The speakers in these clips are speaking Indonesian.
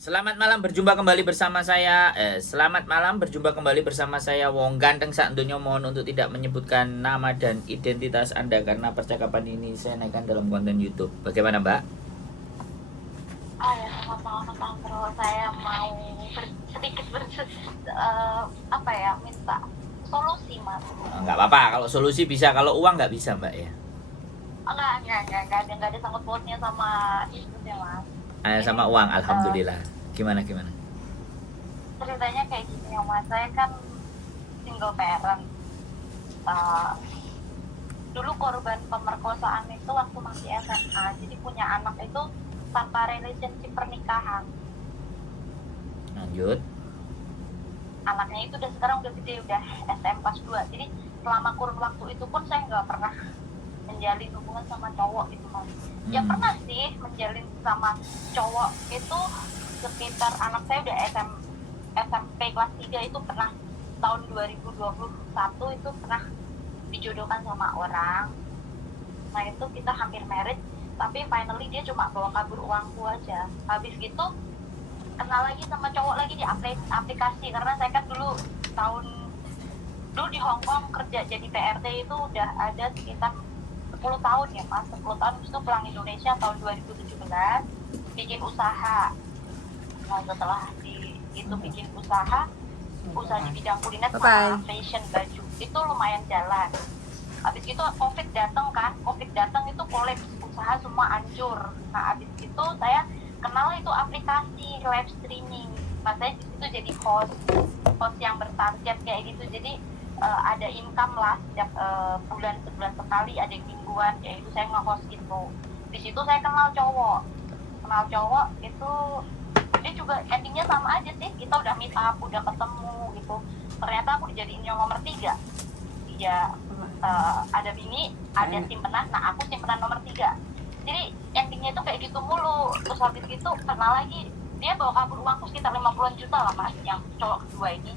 Selamat malam berjumpa kembali bersama saya. Selamat malam berjumpa kembali bersama saya Wong Ganteng Sak Donya. Mohon untuk tidak menyebutkan nama dan identitas Anda karena percakapan ini saya naikkan dalam konten YouTube. Bagaimana, Mbak? Ya, selamat malam Bang Bro. Saya mau sedikit minta solusi Mas. Nggak apa-apa. Kalau solusi bisa, kalau uang nggak bisa, Mbak ya. Enggak ada sangkut pautnya sama itu ya Mas. Sama uang, alhamdulillah. Gimana? Ceritanya kayak gini ya Mas. Saya kan single parent. Eh, Dulu korban pemerkosaan itu waktu masih SMA. Jadi punya anak itu tanpa relationship pernikahan. Lanjut. Anaknya itu sekarang udah gede, udah SM kelas 2. Jadi selama kurun waktu itu pun saya nggak pernah menjalin hubungan sama cowok itu Mas. Ya pernah sih menjalin sama cowok itu sekitar anak saya udah SMP kelas 3 itu pernah tahun 2021 itu pernah dijodohkan sama orang. Nah itu kita hampir married, tapi finally dia cuma bawa kabur uangku aja. Habis gitu kenal lagi sama cowok lagi di aplikasi, karena saya kan dulu di Hong Kong kerja jadi PRT itu udah ada sekitar 10 tahun ya Mas. 10 tahun itu pulang Indonesia tahun 2017 bikin usaha. Nah setelah itu bikin usaha di bidang kuliner sama fashion baju itu lumayan jalan. Habis itu covid datang itu kolaps, usaha semua hancur. Nah habis itu saya kenal itu aplikasi live streaming. Nah saya di situ jadi host yang bertarget kayak gitu. Jadi ada income lah setiap sebulan sekali, ada mingguan, yaitu saya nge-host itu. Di situ saya kenal cowok itu dia juga endingnya sama aja sih, kita udah meet up, udah ketemu gitu. Ternyata aku dijadiin yang nomor 3. Dia ada bini, ada simpenan, nah aku simpenan nomor 3. Jadi endingnya itu kayak gitu mulu. Terus habis gitu kenal lagi, dia bawa kabur uangku sekitar 50-an juta lah Mas, yang cowok kedua ini.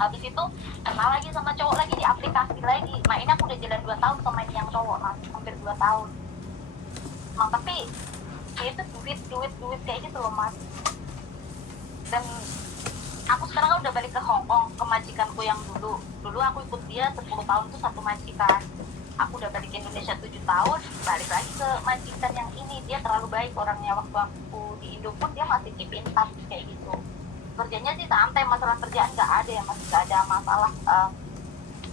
Habis itu kenal lagi sama cowok lagi di aplikasi lagi. Nah ini aku udah jalan 2 tahun sama ini yang cowok Mas, hampir 2 tahun. Nah tapi itu duit kayak gitu loh Mas. Dan aku sekarang kan udah balik ke Hong Kong, ke majikanku yang dulu aku ikut dia 10 tahun tuh satu majikan. Aku udah balik ke Indonesia 7 tahun, balik lagi ke majikan yang ini. Dia terlalu baik orangnya. Waktu aku di Indo pun dia masih keep in touch kayak gitu. Kerjanya sih santai, masalah kerjaan nggak ada ya Mas, nggak ada masalah.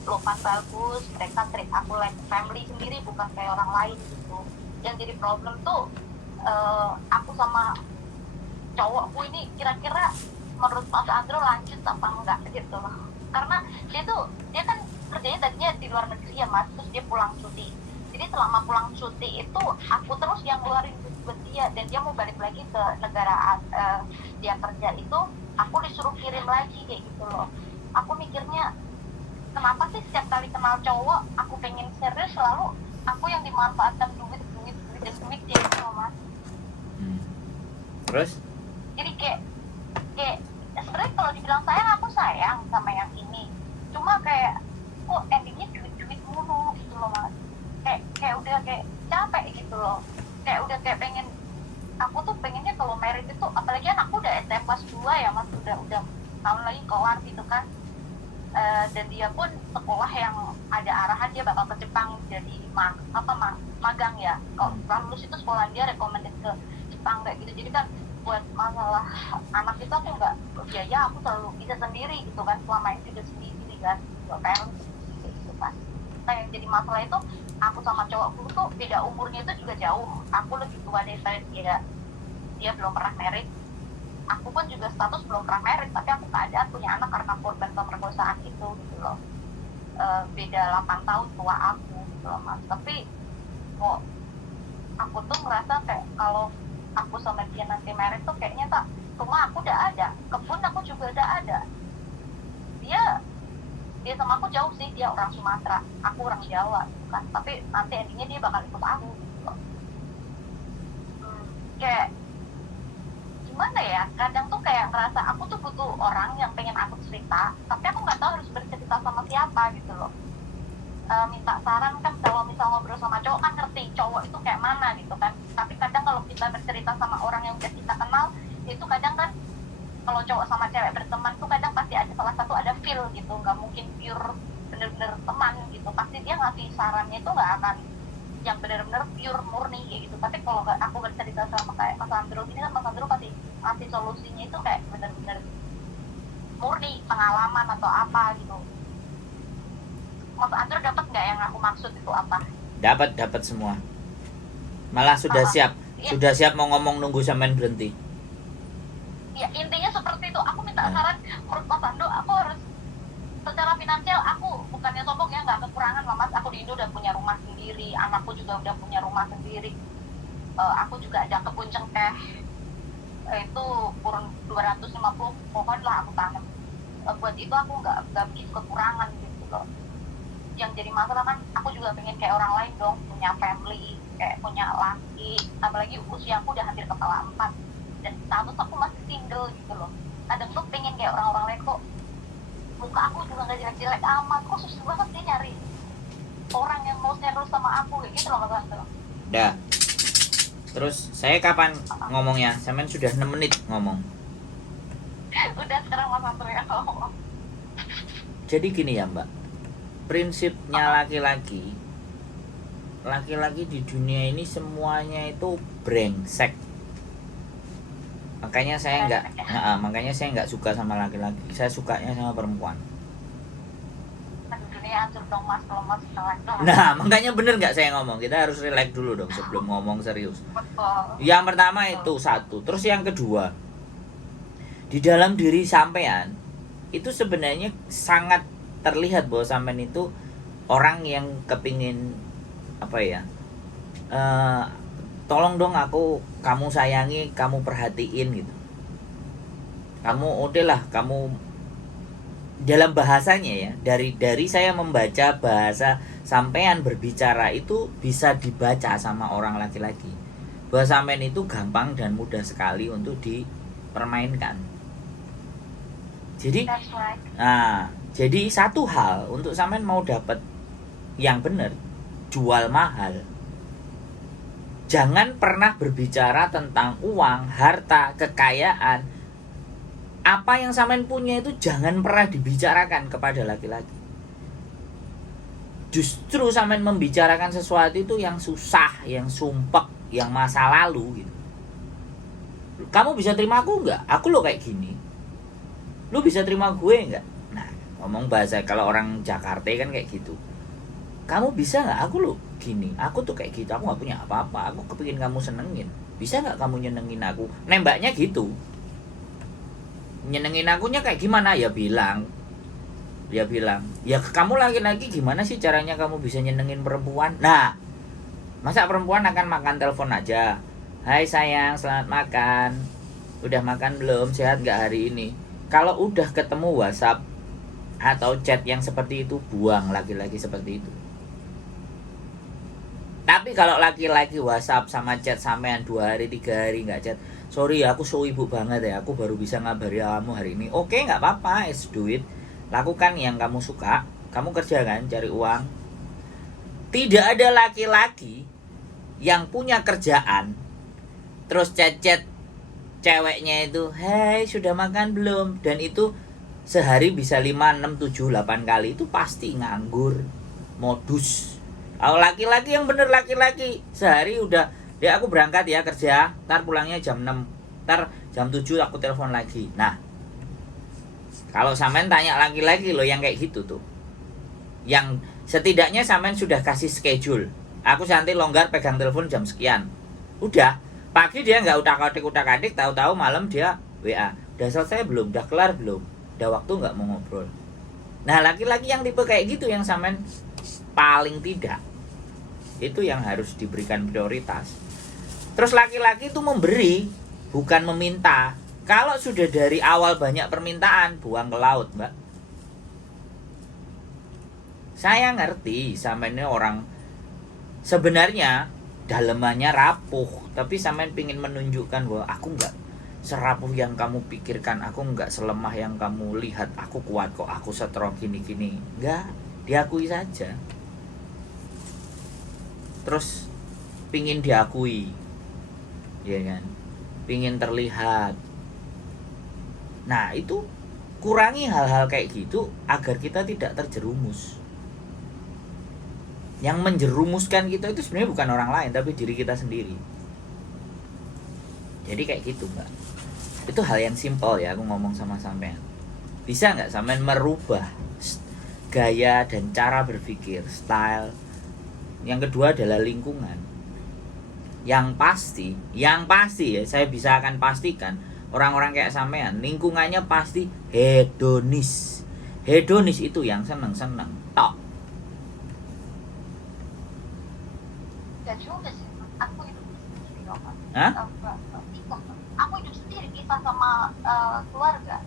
Lopan bagus, mereka treat aku like family sendiri, bukan kayak orang lain gitu. Yang jadi problem tuh aku sama cowokku ini kira-kira menurut Mas Andro lanjut apa enggak gitu loh. Karena dia kan kerjanya tadinya di luar negeri ya Mas, terus dia pulang cuti. Jadi selama pulang cuti itu aku terus yang ngeluarin duit buat dia, dan dia mau balik lagi ke negara dia kerja itu, aku disuruh kirim lagi kayak gitu loh. Aku mikirnya kenapa sih setiap kali kenal cowok aku pengen serius selalu aku yang dimanfaatkan duit dia gitu loh Mas. Terus? Jadi kayak sebenarnya kalau dibilang sayang, aku sayang sama yang ini, cuma kayak kok endingnya duit mulu gitu loh Mas. Kayak udah kayak capek gitu loh. Kayak udah kayak pengen, aku tuh pengennya kalau married itu, apalagi anakku udah SMP kelas 2 ya Mas, udah tahun lagi kelar gitu kan. Dan dia pun sekolah yang ada arahan dia bakal ke Jepang jadi magang ya. Kalau lulus itu sekolah dia recommended ke Jepang kayak gitu. Jadi kan buat masalah anak itu aku nggak biaya, aku selalu bisa sendiri gitu kan, selama ini juga sendiri kan, buat parents gitu kan. Nah yang jadi masalah itu aku sama cowokku tuh beda umurnya itu juga jauh. Aku lebih tua daripada dia belum pernah married. Aku pun juga status belum pernah married, tapi aku keadaan punya anak karena korban pemerkosaan itu gitu loh. Beda 8 tahun tua aku gitu loh Mas. Tapi kok aku tuh ngerasa kayak kalau aku sama dia nanti married tuh kayaknya tak, rumah aku udah ada, kebun aku juga udah ada. Dia sama aku jauh sih, dia orang Sumatera, aku orang Jawa gitu kan. Tapi nanti endingnya dia bakal ikut aku gitu loh. Kayak gimana ya, kadang tuh kayak ngerasa aku tuh butuh orang yang pengen aku cerita, tapi aku nggak tahu harus bercerita sama siapa gitu loh. Minta saran kan, kalau misal ngobrol sama cowok kan ngerti cowok itu kayak mana gitu kan. Tapi kadang kalau kita bercerita sama orang yang udah kita kenal itu kadang kan kalau cowok sama cewek berteman tuh kadang pasti ada salah satu ada feel gitu, nggak mungkin pure bener-bener teman gitu, pasti dia ngasih sarannya itu nggak akan yang bener-bener pure murni kayak gitu. Tapi kalau aku bercerita sama kayak Mas Andrew ini kan, Mas Andrew pasti ngasih solusinya itu kayak bener-bener murni pengalaman atau apa gitu. Mas Andrew dapat nggak yang aku maksud itu apa? Dapat semua. Malah sudah siap. Iya. Sudah siap mau ngomong nunggu sampean berhenti. Ya intinya seperti itu. Aku minta saran menurut Mas Ando, aku harus secara finansial, aku bukannya sombong ya, nggak kekurangan lah Mas. Aku di Indo udah punya rumah sendiri, anakku juga udah punya rumah sendiri. Aku juga ada kebun cengkeh, itu kurun 250 pohon lah aku tanam. Buat itu aku nggak begitu kekurangan gitu loh. Yang jadi masalah kan aku juga pengen kayak orang lain dong, punya family, kayak punya laki, apalagi usia aku udah hampir kepala 4 dan status aku masih single gitu loh. Kadang tuh pengen kayak orang-orang lain, kok muka aku juga gak jelek-jelek amat, kok susah banget sih nyari orang yang mau serius sama aku kayak gitu loh Mas Anto. Dah. Terus saya kapan ngomongnya? Sampean sudah 6 menit ngomong. Udah sekarang Mas Anto ya ngomong. Jadi gini ya Mbak, prinsipnya laki-laki di dunia ini semuanya itu brengsek. Makanya saya nggak suka sama laki-laki. Saya sukanya sama perempuan. Dunia hancur dong Mas, kalau Mas relax dong. Nah, makanya bener nggak saya ngomong. Kita harus relax dulu dong sebelum ngomong serius. Betul. Yang pertama itu satu. Terus yang kedua, di dalam diri sampean itu sebenarnya sangat terlihat bahwa sampean itu orang yang kepingin apa ya? Tolong dong kamu sayangi, kamu perhatiin gitu. Kamu udahlah, kamu dalam bahasanya ya, dari saya membaca bahasa sampean berbicara itu bisa dibaca sama orang laki-laki bahwa sampean itu gampang dan mudah sekali untuk dipermainkan. Jadi That's right. jadi satu hal untuk sampean mau dapat yang benar, jual mahal. Jangan pernah berbicara tentang uang, harta, kekayaan. Apa yang sampean punya itu jangan pernah dibicarakan kepada laki-laki. Justru sampean membicarakan sesuatu itu yang susah, yang sumpek, yang masa lalu gitu. Kamu bisa terima aku enggak? Aku lo kayak gini. Lu bisa terima gue enggak? Nah, ngomong bahasa kalau orang Jakarta kan kayak gitu. Kamu bisa nggak? Aku lo gini, aku tuh kayak gitu, aku nggak punya apa-apa, aku kepingin kamu senengin, bisa nggak kamu nyenengin aku? Nembaknya gitu. Nyenengin akunya kayak gimana? Ya bilang, ya kamu laki-laki gimana sih caranya kamu bisa nyenengin perempuan? Nah, masa perempuan akan makan telepon aja, hai sayang selamat makan, udah makan belum, sehat nggak hari ini? Kalau udah ketemu WhatsApp atau chat yang seperti itu, buang laki-laki seperti itu. Tapi kalau laki-laki WhatsApp sama chat sampean 2 hari 3 hari nggak chat, sorry aku so ibu banget ya, aku baru bisa ngabari kamu hari ini. Oke, nggak apa-apa, it's do it. Lakukan yang kamu suka, kamu kerja kan, cari uang. Tidak ada laki-laki yang punya kerjaan terus chat-chat ceweknya itu, hey sudah makan belum? Dan itu sehari bisa 5, 6, 7, 8 kali, itu pasti nganggur, modus. Kalau laki-laki yang bener laki-laki, sehari udah, ya aku berangkat ya kerja, ntar pulangnya jam 6, ntar jam 7 aku telepon lagi. Nah, kalau sampean tanya laki-laki lo yang kayak gitu tuh, yang setidaknya sampean sudah kasih schedule, aku nanti longgar pegang telepon jam sekian. Udah, pagi dia nggak utak-atik, tahu-tahu malam dia WA, udah selesai belum, udah kelar belum, udah waktu nggak mau ngobrol. Nah, laki-laki yang tipe kayak gitu yang sampean paling tidak, itu yang harus diberikan prioritas. Terus laki-laki itu memberi, bukan meminta. Kalau sudah dari awal banyak permintaan, buang ke laut, Mbak. Saya ngerti sampean ini orang sebenarnya dalemannya rapuh, tapi sampean pingin menunjukkan bahwa aku nggak serapuh yang kamu pikirkan, aku nggak selemah yang kamu lihat, aku kuat kok, aku strong gini-gini. Nggak, diakui saja. Terus pingin diakui, ya kan, pingin terlihat, Nah, itu kurangi hal-hal kayak gitu agar kita tidak terjerumus. Yang menjerumuskan kita itu sebenarnya bukan orang lain, tapi diri kita sendiri. Jadi kayak gitu, Mbak. Itu hal yang simpel ya aku ngomong sama sampean. Bisa nggak sampean merubah gaya dan cara berpikir, style? Yang kedua adalah lingkungan. Yang pasti ya, saya bisa akan pastikan orang-orang kayak sampean, lingkungannya pasti hedonis. Hedonis itu yang seneng-seneng. Tok. Gak juga sih, aku hidup sendiri kok, Mas. Hah? Aku hidup sendiri, kita sama keluarga.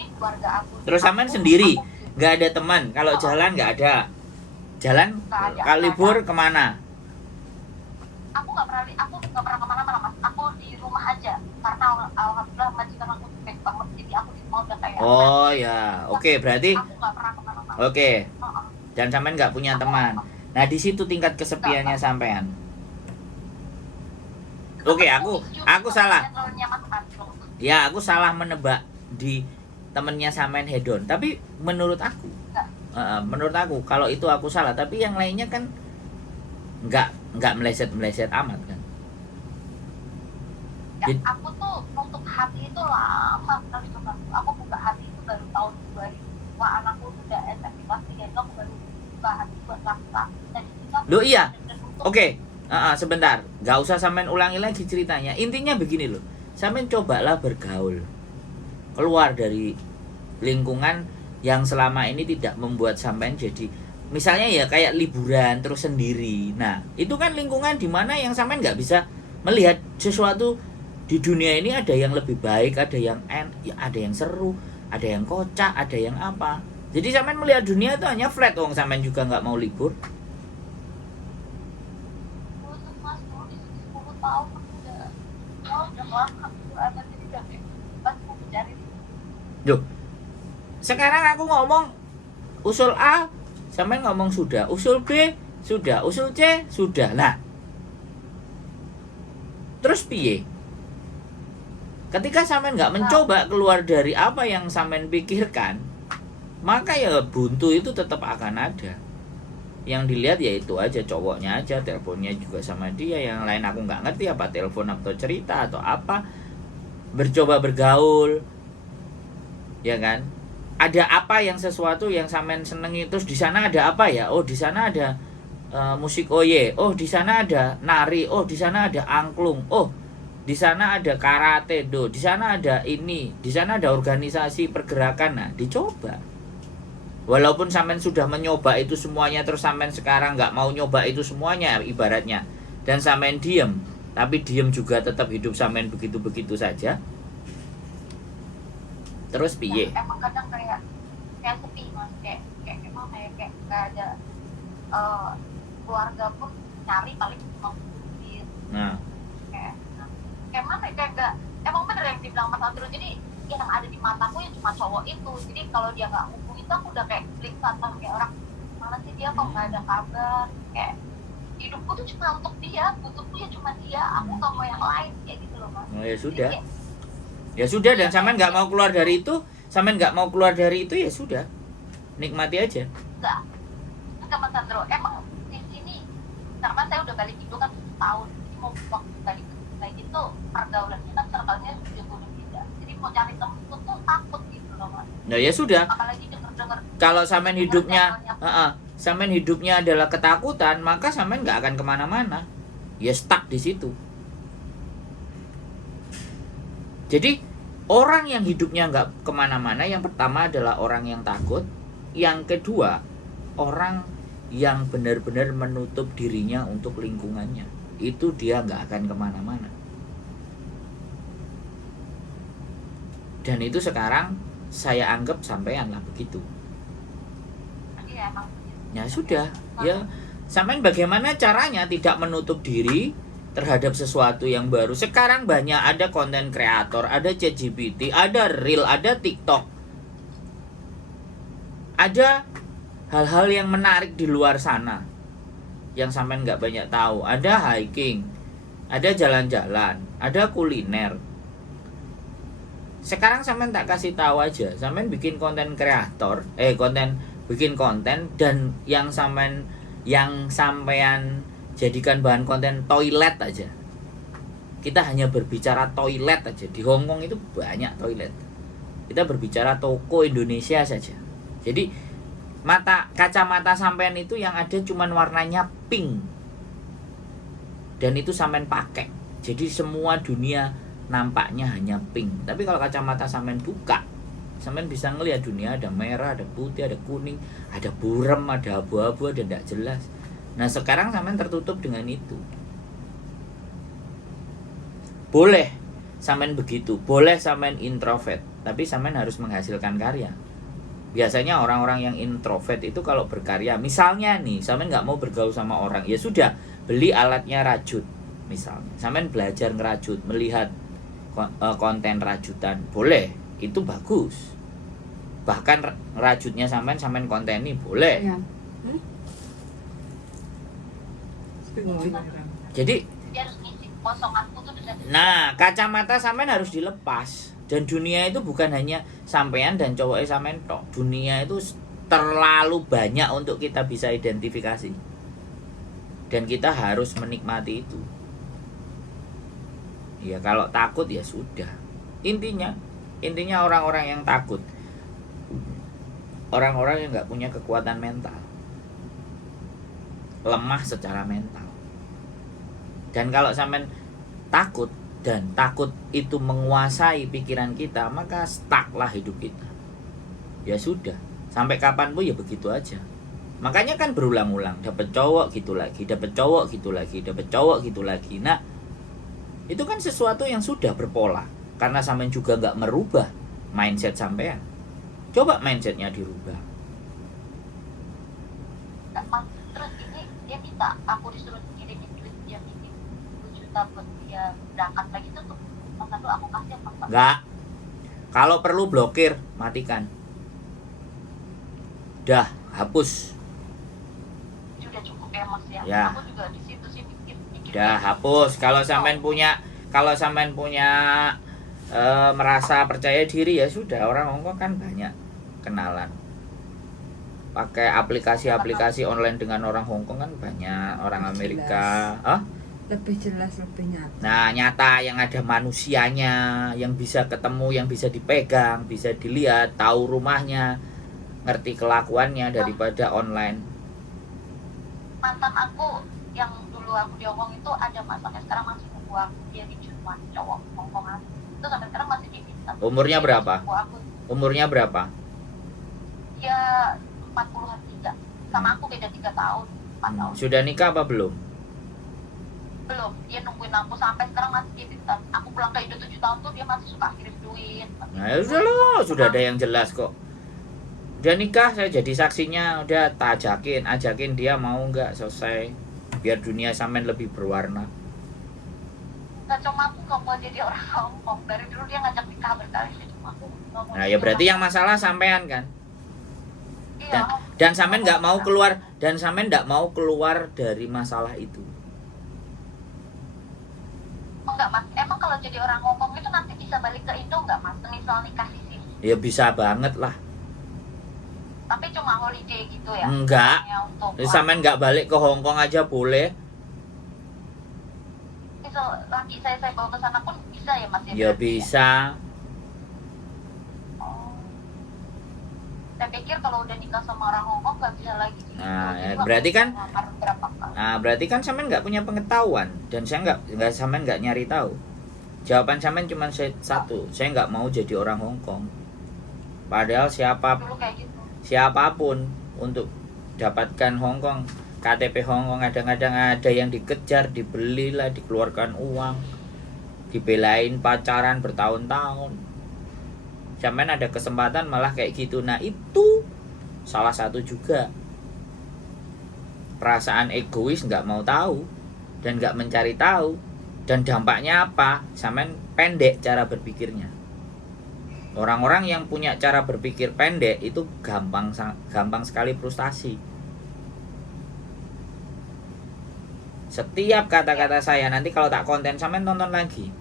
Ini keluarga aku. Terus sampean sendiri, nggak ada teman. Kalau jalan nggak ada. Jalan kalau libur kemana? Aku nggak pernah kemana-mana, Mas. Aku di rumah aja karena alhamdulillah majikan aku baik banget, jadi aku di rumah udah kayak Oh ya, oke, berarti aku nggak pernah kemana-mana. oke. Dan sampean nggak punya teman. Nah, di situ tingkat kesepiannya sampean. Oke, aku salah. Ya, aku salah menebak di temennya sampean hedon. Tapi menurut aku kalau itu aku salah. Tapi yang lainnya kan nggak meleset amat kan. Ya, aku tuh untuk hati itu lama sekali, Mas. Aku buka hati itu baru tahun 2000. Wah, anakku sudah SMP kelas 3 itu aku baru buka hati buat Rasta. Dan itu aku Loh iya. bener-bener Oke, sebentar. Nggak usah sampean ulangi lagi ceritanya. Intinya begini loh. Sampean cobalah bergaul. Keluar dari lingkungan yang selama ini tidak membuat sampean jadi, misalnya ya kayak liburan terus sendiri. Nah, itu kan lingkungan di mana yang sampean nggak bisa melihat sesuatu di dunia ini. Ada yang lebih baik, ada yang ada yang seru, ada yang kocak, ada yang apa. Jadi sampean melihat dunia itu hanya flat. Wong sampean juga nggak mau libur. Mas, dulu di sini 10 tahun udah lama ada, jadi udah pas mau mencari. Loh, sekarang aku ngomong usul A, sampean ngomong sudah, usul B sudah, usul C sudah. Nah, terus piye? Ketika sampean nggak mencoba keluar dari apa yang sampean pikirkan, maka ya buntu itu tetap akan ada. Yang dilihat ya itu aja, cowoknya aja, teleponnya juga sama dia. Yang lain aku nggak ngerti apa telepon atau cerita atau apa. Bercoba bergaul, ya kan? Ada apa yang sesuatu yang sampean senengi, terus di sana ada apa ya? Oh, di sana ada musik oye. Oh, di sana ada nari. Oh, di sana ada angklung. Oh, di sana ada karate do. Di sana ada ini. Di sana ada organisasi pergerakan. Nah, dicoba. Walaupun sampean sudah menyoba itu semuanya, terus sampean sekarang nggak mau nyoba itu semuanya ibaratnya, dan sampean diem, tapi diem juga tetap hidup sampean begitu-begitu saja. Terus piye? Emang kadang kayak sepi, Mas. Kayak emang kayak nggak ada keluarga pun cari paling cuma duit. Nah, kayak mana kayak nggak, emang bener yang dibilang Mas Andrew. Jadi yang ada di mataku ya cuma cowok itu. Jadi kalau dia nggak hubung itu aku udah kayak gelisah, kayak orang mana sih dia kok nggak ada kabar. Kayak hidupku tuh cuma untuk dia, butuhku ya cuma dia. Aku nggak mau yang lain kayak gitu loh, Mas. oh, ya sudah. Jadi, Ya sudah, dan sampean nggak mau keluar dari itu, sampean nggak mau keluar dari itu, ya sudah, nikmati aja. enggak Mas Andrew, emang di sini karena saya udah balik itu kan setahun, jadi mau waktu balik itu pergaulannya kan circle-nya sudah beda. Jadi mau cari temen tuh takut gitu loh, Mas. Nah ya sudah. Apalagi denger Kalau sampean hidupnya adalah ketakutan, maka sampean nggak akan kemana-mana. Ya stuck di situ. Jadi orang yang hidupnya nggak kemana-mana, yang pertama adalah orang yang takut. Yang kedua, orang yang benar-benar menutup dirinya untuk lingkungannya. Itu dia nggak akan kemana-mana. Dan itu sekarang saya anggap sampean lah begitu. Iya, emang. Ya sudah, ya sampean bagaimana caranya tidak menutup diri terhadap sesuatu yang baru. Sekarang banyak ada konten kreator, ada ChatGPT, ada Reel, ada TikTok. Ada hal-hal yang menarik di luar sana yang sampean nggak banyak tahu. Ada hiking, ada jalan-jalan, ada kuliner. Sekarang sampean tak kasih tahu aja, sampean bikin konten kreator, bikin konten dan yang sampean jadikan bahan konten toilet aja. Kita hanya berbicara toilet aja. Di Hong Kong itu banyak toilet. Kita berbicara toko Indonesia saja. Jadi kacamata sampean itu yang ada cuman warnanya pink. Dan itu sampean pakai. Jadi semua dunia nampaknya hanya pink. Tapi kalau kacamata sampean buka, sampean bisa ngelihat dunia ada merah, ada putih, ada kuning, ada buram, ada abu-abu, ada tidak jelas. Nah sekarang sampean tertutup dengan itu. Boleh sampean begitu, boleh sampean introvert, tapi sampean harus menghasilkan karya. Biasanya orang-orang yang introvert itu kalau berkarya, misalnya nih, sampean nggak mau bergaul sama orang, ya sudah, beli alatnya rajut, misalnya. Sampean belajar ngerajut, melihat konten rajutan, boleh, itu bagus. Bahkan rajutnya sampean konten ini boleh. Ya. Jadi, Dia harus ngisi kosonganku tuh dengan nah kacamata sampean harus dilepas. Dan dunia itu bukan hanya sampean dan cowoknya sampean tok. Dunia itu terlalu banyak untuk kita bisa identifikasi. Dan kita harus menikmati itu. Ya kalau takut ya sudah. Intinya orang-orang yang takut, orang-orang yang nggak punya kekuatan mental, lemah secara mental. Dan kalau sampean takut dan takut itu menguasai pikiran kita, maka stucklah hidup kita. Ya sudah, sampai kapanpun ya begitu aja. Makanya kan berulang-ulang, dapat cowok gitu lagi, dapat cowok gitu lagi, dapat cowok gitu lagi. Nah, itu kan sesuatu yang sudah berpola. Karena sampean juga nggak merubah mindset sampean. Coba mindsetnya dirubah. terus ini dia minta aku disuruh kirimin duit dia bikin 10 juta buat dia berangkat lagi tuh masa tuh aku kasih apa enggak? Nggak. Kalau perlu blokir, matikan. Dah, hapus. Ini udah cukup ya mas ya. Ya. Aku juga di situ sih mikir Dah, hapus. Kalau sampean punya merasa percaya diri ya sudah, orang Hongkong kan banyak kenalan. Pakai aplikasi-aplikasi online dengan orang Hongkong kan banyak, orang Amerika. Lebih jelas, lebih nyata. Nah, nyata yang ada manusianya, yang bisa ketemu, yang bisa dipegang, bisa dilihat, tahu rumahnya, ngerti kelakuannya daripada online. mantan aku yang dulu aku di Hongkong itu ada mas sampai sekarang masih nunggu aku, dia di Jerman, cowok Hongkongan itu sampai sekarang masih di Vietnam. Umurnya Dia berapa? nunggu aku. Umurnya berapa? Dia 40-an 3 sama aku beda 3 tahun 4 tahun. Sudah nikah apa belum? Belum, dia nungguin aku sampai sekarang masih di Vietnam. Aku pulang ke Indo 7 tahun tuh dia masih suka kirim duit. Nah, ya sudah loh, sudah ada yang jelas kok. Udah nikah, saya jadi saksinya, udah tak ajakin dia mau nggak, selesai. Biar dunia sampean lebih berwarna. Nggak, cuma aku nggak mau jadi orang Hongkong. Dari dulu dia ngajak nikah berkali-kali, cuma aku nggak mau. Nah, ya jadi berarti orang yang masalah sampean kan. Iya. Dan sampean nggak mau keluar dari masalah itu. Enggak mas, emang kalau jadi orang Hongkong itu nanti bisa balik ke Indo nggak mas? Misal nikah di sini, Ya bisa banget lah. tapi cuma holiday gitu ya? Enggak. Hanya untuk Sampean nggak balik ke Hong Kong aja boleh. misal laki saya bawa ke sana pun bisa ya mas? Ya Berarti bisa. Oh. Saya pikir kalau udah nikah sama orang Hongkong nggak bisa lagi gitu. Nah, Jadi ya, waktu berarti kan- ngelamar berapa kali? Nah, berarti kan sampean nggak punya pengetahuan dan saya sampean nggak nyari tahu. Jawaban sampean cuma satu, saya nggak mau jadi orang Hong Kong. Padahal Dulu kayak gitu. siapapun untuk dapatkan Hong Kong, KTP Hong Kong kadang-kadang ada yang dikejar, dibelilah, dikeluarkan uang, dibelain pacaran bertahun-tahun. Sampean ada kesempatan malah kayak gitu. Nah, itu salah satu juga perasaan egois, nggak mau tahu dan nggak mencari tahu, dan dampaknya apa? Sampean pendek cara berpikirnya. Orang-orang yang punya cara berpikir pendek itu gampang sekali frustasi. Setiap kata-kata saya nanti kalau tak konten sampean tonton lagi.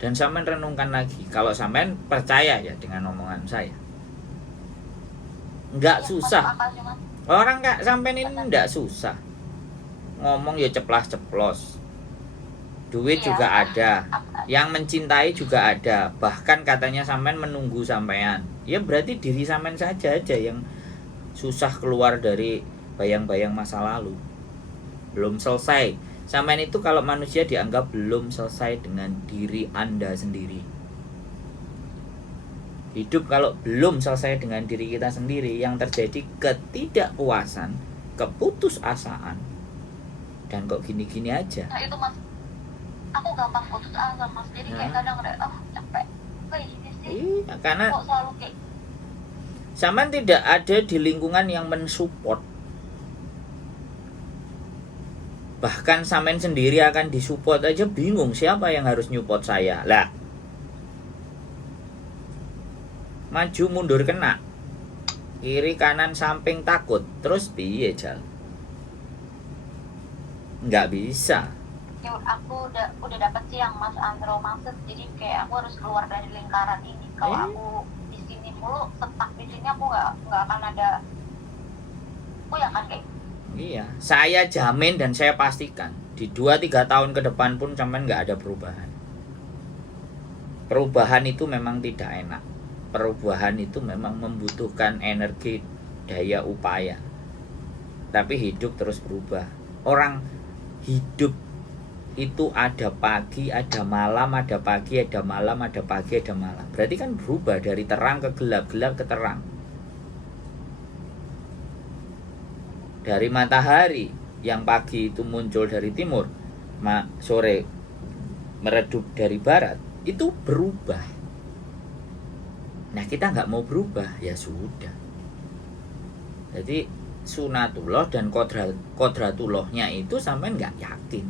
Dan sampean renungkan lagi, kalau sampean percaya ya dengan omongan saya, nggak Iya, susah. masuk akal sih, Mas. Orang nggak sampean ini nggak susah. Ngomong ya ceplas-ceplos. Duit Iya. juga ada. Apa- Yang mencintai juga ada. Bahkan katanya sampean menunggu sampean. Ya berarti diri sampean saja aja yang susah keluar dari bayang-bayang masa lalu. Belum selesai. Sampean itu kalau manusia dianggap belum selesai dengan diri Anda sendiri. Hidup kalau belum selesai dengan diri kita sendiri, yang terjadi ketidakpuasan, keputusasaan, dan kok gini-gini aja. Nah itu Mas, aku gampang putus asa Mas. Jadi kayak kadang ada capek. Kayak gini sih. Iya, karena Kok selalu kayak sampean tidak ada di lingkungan yang mensupport. Bahkan sampean sendiri akan disupport aja bingung siapa yang harus nyupport saya. Lah, maju mundur kena, kiri kanan samping takut, terus piye Jal? Nggak bisa. ya aku udah dapet sih yang Mas Andro maksud. Jadi kayak aku harus keluar dari lingkaran ini. Kalau aku di sini mulu stuck di sini, aku nggak akan ada. Aku ya kan kayak Iya, saya jamin dan saya pastikan di 2-3 tahun ke depan pun sampean nggak ada perubahan. Perubahan itu memang tidak enak. Perubahan itu memang membutuhkan energi, daya upaya. Tapi hidup terus berubah. Orang hidup itu ada pagi, ada malam, ada pagi, ada malam, ada pagi, ada malam. Berarti kan berubah dari terang ke gelap, gelap ke terang. Dari matahari yang pagi itu muncul dari timur, sore meredup dari barat, itu berubah. Nah kita nggak mau berubah, ya sudah. Jadi sunatullah dan kodratullahnya itu sampai nggak yakin.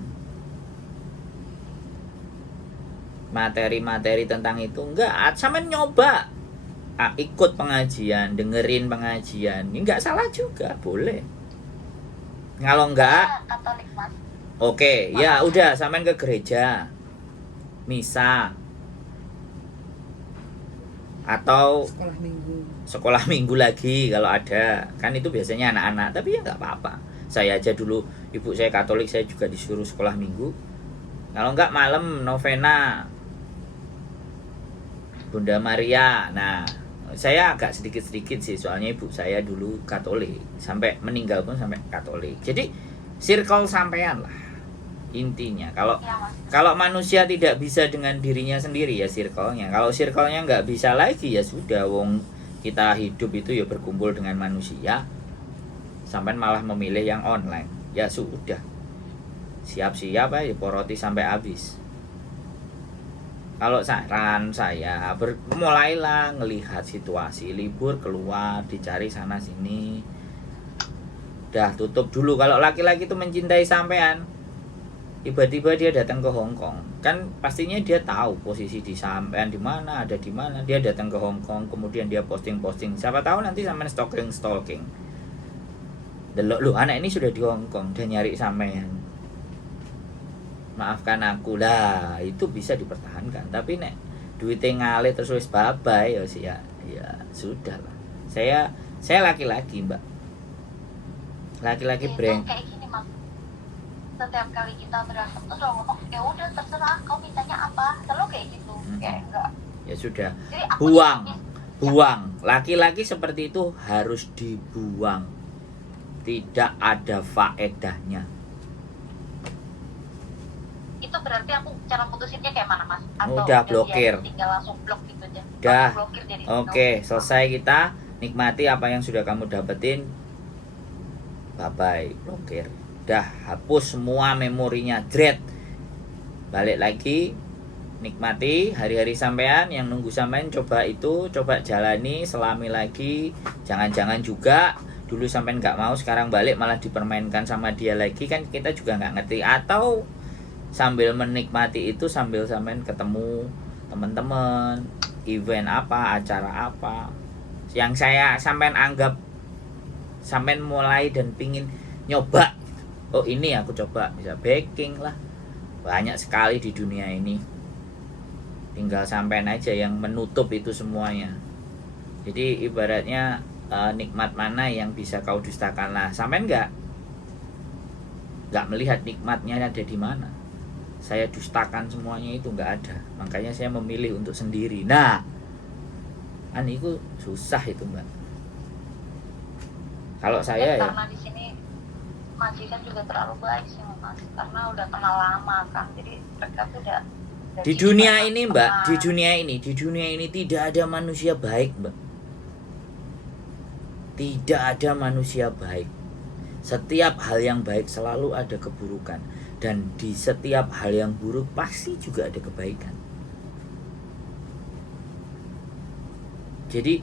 Materi-materi tentang itu enggak, sampai nyoba ikut pengajian, dengerin pengajian, ini nggak salah juga, boleh. Kalau enggak, Katolik Mas. oke, ya udah sampean ke gereja, misa, atau sekolah minggu lagi kalau ada. Kan itu biasanya anak-anak, tapi ya nggak apa-apa. Saya aja dulu, ibu saya Katolik, saya juga disuruh sekolah minggu. Kalau enggak malam novena Bunda Maria. Nah, saya agak sedikit-sedikit sih, soalnya ibu saya dulu Katolik, sampai meninggal pun sampai Katolik. Jadi circle sampean lah intinya. Ya, Mas. Kalau manusia tidak bisa dengan dirinya sendiri ya circle-nya. Kalau circle-nya nggak bisa lagi ya sudah, wong kita hidup itu ya berkumpul dengan manusia. Sampean malah memilih yang online. Ya sudah. Siap-siap aja poroti sampai habis. Kalau saran saya, mulailah ngelihat situasi, libur keluar, dicari sana sini. Udah tutup dulu. Kalau laki-laki itu mencintai sampean, tiba-tiba dia datang ke Hong Kong, kan pastinya dia tahu posisi di sampean di mana, ada di mana. Dia datang ke Hong Kong, kemudian dia posting. Siapa tahu nanti sampean stalking. Delok lu, anak ini sudah di Hong Kong, dia nyari sampean. Maafkan aku lah, itu bisa dipertahankan. Tapi nek duitnya ngalir terus wis bye-bye ya sih ya sudah lah. Saya laki-laki, Mbak. Laki-laki Itu breng. kayak gini Mas. Setiap kali kita berantem tuh selalu ngomong, ya udah terserah kau mintanya apa. Selalu kayak gitu. Kayak enggak. Ya sudah. Jadi aku Buang. Laki-laki seperti itu harus dibuang. Tidak ada faedahnya. itu berarti aku cara putusinnya kayak mana Mas? Atau Udah blokir. Tinggal langsung blok gitu aja. Udah. Blokir dari Oke, selesai kita. Nikmati apa yang sudah kamu dapetin. Bye-bye, blokir. Udah, hapus semua memorinya, dread. Balik lagi, nikmati hari-hari sampean. Yang nunggu sampean coba jalani, selami lagi. Jangan-jangan juga dulu sampean nggak mau, sekarang balik malah dipermainkan sama dia lagi, kan kita juga nggak ngerti. Atau sambil menikmati itu, sambil sampean ketemu teman-teman, event apa, acara apa yang saya sampean anggap sampean mulai dan pingin nyoba. Oh ini aku coba, bisa baking lah, banyak sekali di dunia ini. Tinggal sampean aja yang menutup itu semuanya. Jadi ibaratnya nikmat mana yang bisa kau dustakan. Nah, sampean nggak melihat nikmatnya ada di mana. Saya dustakan semuanya itu nggak ada. Makanya saya memilih untuk sendiri. Nah, kan itu susah itu, Mbak. Kalau saya ya karena di sini majikan juga terlalu baik sih Mas, karena udah kenal lama kan, jadi mereka tuh udah di dunia ini, Mbak, di dunia ini tidak ada manusia baik, Mbak. Tidak ada manusia baik. Setiap hal yang baik selalu ada keburukan, dan di setiap hal yang buruk pasti juga ada kebaikan. Jadi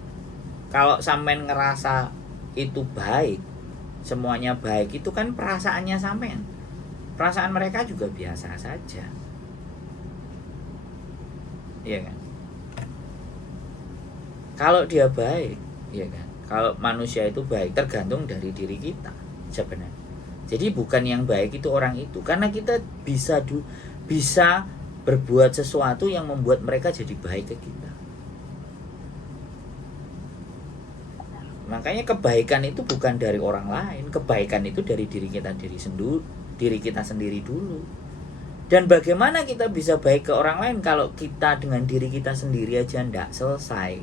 kalau sampean ngerasa itu baik, semuanya baik, itu kan perasaannya sampean. Perasaan mereka juga biasa saja. Iya kan? Kalau dia baik, iya kan? Kalau manusia itu baik tergantung dari diri kita sebenarnya. Jadi bukan yang baik itu orang itu, karena kita bisa berbuat sesuatu yang membuat mereka jadi baik ke kita. Makanya kebaikan itu bukan dari orang lain, kebaikan itu dari diri kita sendiri dulu. Dan bagaimana kita bisa baik ke orang lain kalau kita dengan diri kita sendiri aja ndak selesai?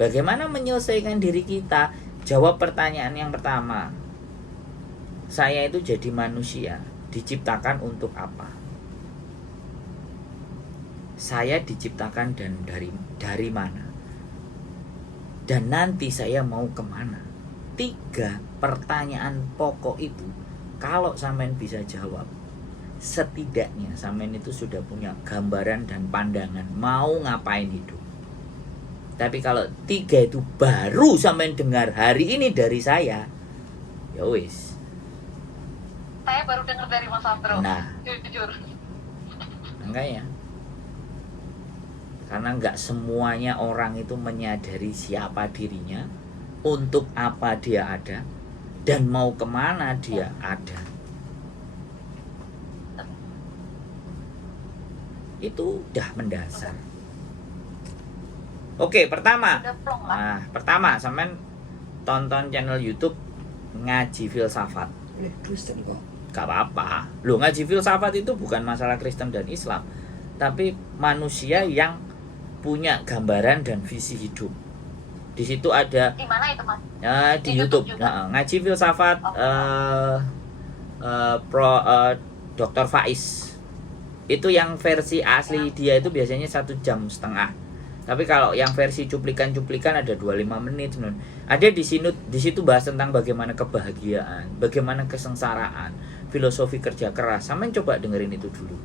Bagaimana menyelesaikan diri kita? Jawab pertanyaan yang pertama. Saya itu jadi manusia, diciptakan untuk apa? Saya diciptakan dan dari mana? Dan nanti saya mau kemana? 3 pertanyaan pokok itu, kalau sampean bisa jawab, setidaknya sampean itu sudah punya gambaran dan pandangan mau ngapain hidup. Tapi kalau 3 itu baru sampean dengar hari ini dari saya, ya wis. Saya baru dengar dari Mas Andro. Nah, jujur. Makanya, karena nggak semuanya orang itu menyadari siapa dirinya, untuk apa dia ada, dan mau kemana dia ada. Itu udah mendasar. Oke, pertama. Udah plong lah. Nah, pertama sampean tonton channel YouTube Ngaji Filsafat. Oleh Kristen kok. Gak apa-apa. Loh, ngaji filsafat itu bukan masalah Kristen dan Islam, tapi manusia yang punya gambaran dan visi hidup. Di situ ada Di mana itu Mas? di YouTube. juga? Ngaji filsafat Dr. Faiz. Itu yang versi asli dia itu biasanya 1,5 jam. Tapi kalau yang versi cuplikan-cuplikan ada 25 menit. Ada di situ bahas tentang bagaimana kebahagiaan, bagaimana kesengsaraan, filosofi kerja keras. Sampean coba dengerin itu dulu.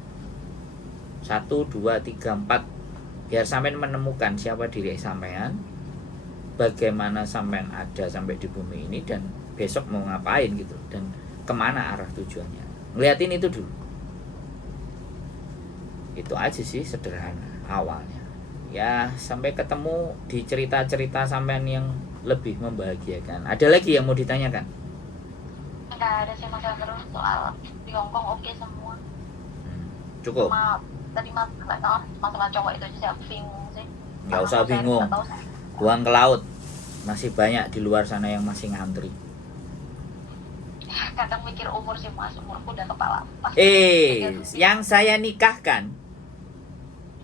1, 2, 3, 4. Biar sampean menemukan siapa diri sampean, bagaimana sampean ada sampai di bumi ini, dan besok mau ngapain gitu, dan kemana arah tujuannya. Ngeliatin itu dulu. Itu aja sih sederhana awalnya. Ya, sampai ketemu di cerita-cerita sampean yang lebih membahagiakan. Ada lagi yang mau ditanyakan? Nggak ada sih Mas Andro, soal di Hongkong oke semua. Cukup. Tadi masalah cowok itu aja saya bingung sih. Nggak usah bingung. Buang ke laut. Masih banyak di luar sana yang masih ngantri. Kadang mikir umur sih Mas, umurku udah kepala. Yang saya nikahkan,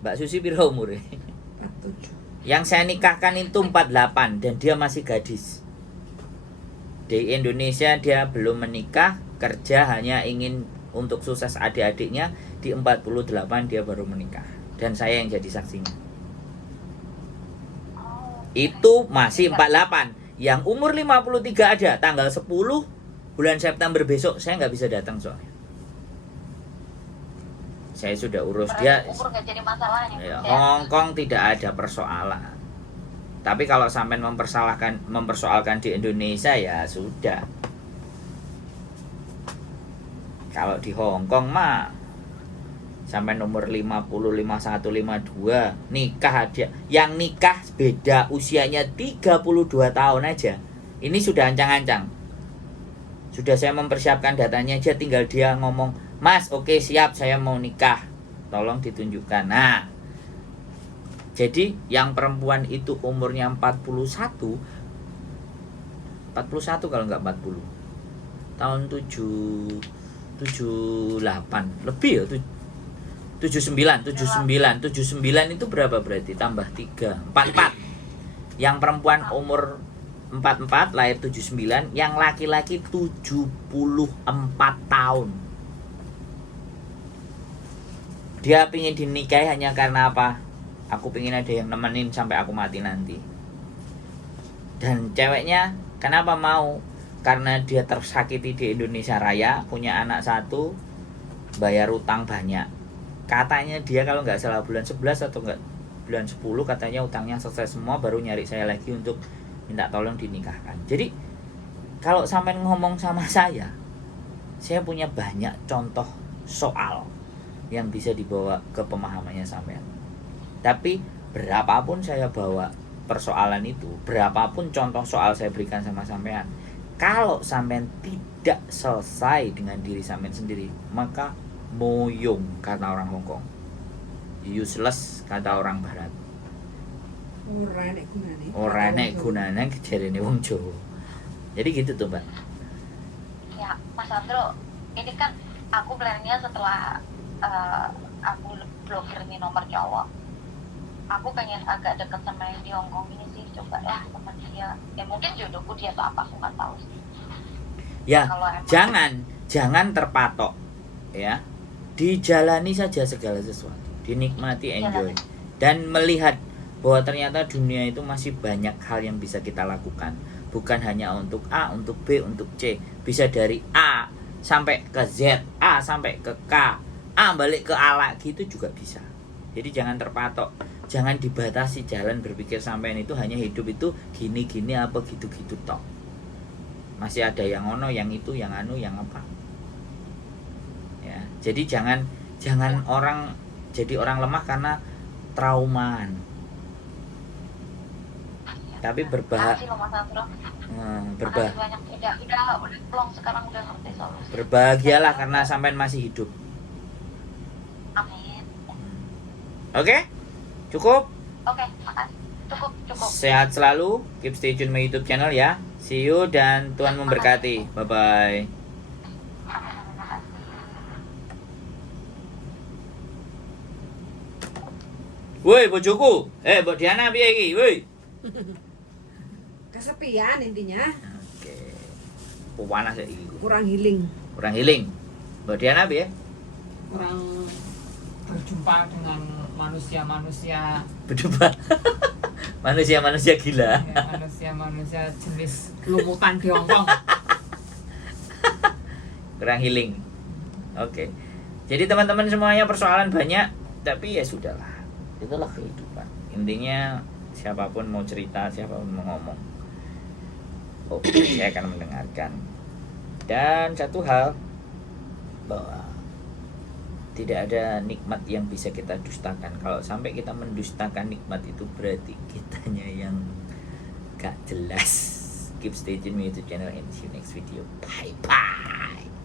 Mbak Susi piro umur? 47. Yang saya nikahkan itu 48 dan dia masih gadis. Di Indonesia dia belum menikah, kerja hanya ingin untuk sukses adik-adiknya. Di 48 dia baru menikah, dan saya yang jadi saksinya. Itu masih 48. Yang umur 53 ada, tanggal 10 bulan September besok saya nggak bisa datang soalnya. Saya sudah urus dia. Umur nggak jadi masalahnya. Ya, Hongkong tidak ada persoalan. Tapi kalau sampai mempersoalkan di Indonesia, ya sudah. Kalau di Hongkong mah sampai nomor 50, 51, 52 nikah aja. Yang nikah beda usianya 32 tahun aja. Ini sudah ancang-ancang. Sudah saya mempersiapkan datanya aja, tinggal dia ngomong, "Mas, oke siap, saya mau nikah." Tolong ditunjukkan. Nah, jadi yang perempuan itu umurnya 41 kalau nggak 40. Tahun 78 lebih ya, 79 itu berapa berarti? Tambah 3, 44. Yang perempuan umur 44 lahir 79, yang laki-laki 74 tahun. Dia pingin dinikahi hanya karena apa? Aku pingin ada yang nemenin sampai aku mati nanti. Dan ceweknya kenapa mau? Karena dia tersakiti di Indonesia Raya, punya anak 1, bayar utang banyak. Katanya dia kalau nggak salah bulan 11 atau nggak bulan 10 katanya utangnya selesai semua, baru nyari saya lagi untuk minta tolong dinikahkan. Jadi kalau sampai ngomong sama saya punya banyak contoh soal yang bisa dibawa ke pemahamannya sampean. Tapi berapapun saya bawa persoalan itu, berapapun contoh soal saya berikan sama sampean, kalau sampean tidak selesai dengan diri sampean sendiri, maka moyong kata orang Hongkong, useless kata orang Barat, ora nek gunane jarene wong Jawa. Jadi gitu tuh, Mbak. Ya, Mas Andro, ini kan aku planningnya setelah aku blokir nih nomor cowok, aku pengen agak deket sama yang di Hongkong ini sih, coba ya teman dia, ya mungkin jodohku dia atau apa, aku nggak tahu sih. Ya, Kalau emang- jangan terpatok, ya. Dijalani saja segala sesuatu, dinikmati, enjoy, dan melihat bahwa ternyata dunia itu masih banyak hal yang bisa kita lakukan, bukan hanya untuk A, untuk B, untuk C, bisa dari A sampai ke Z, A sampai ke K, A balik ke A lagi, itu juga bisa. Jadi jangan terpatok, jangan dibatasi jalan berpikir sampean itu hanya hidup itu gini-gini apa gitu-gitu tok. Masih ada yang ono, yang itu, yang anu, yang apa. Ya, jadi jangan orang jadi orang lemah karena traumaan. Tapi Makasih loh Mas Andro. berbah Makasih banyak. Udah plong sekarang, udah ngerti solusi. berbahagialah karena sampean masih hidup. Amin. Oke? Cukup? Oke, makasih. Cukup. Sehat selalu, keep stay tune my YouTube channel ya. See you dan Tuhan memberkati. Bye bye. Amin, makasih. Woi bojoku, Mbok Diana piye iki? Woi. Kesepian intinya, Oke. Panas ya iki. kurang healing. Kurang healing. Mbok Diana piye? Kurang berjumpa dengan manusia-manusia, Berdebat. Manusia gila. ya, manusia-manusia jenis lumutan di Hongkong. Kurang healing. Oke. Jadi teman-teman semuanya persoalan banyak, tapi ya sudahlah. Itulah kehidupan. Intinya siapapun mau cerita, siapapun mau ngomong, oke, saya akan mendengarkan. Dan satu hal, bahwa tidak ada nikmat yang bisa kita dustakan. Kalau sampai kita mendustakan nikmat itu, berarti kitanya yang gak jelas. Keep stay tune with YouTube channel and see you next video. Bye bye.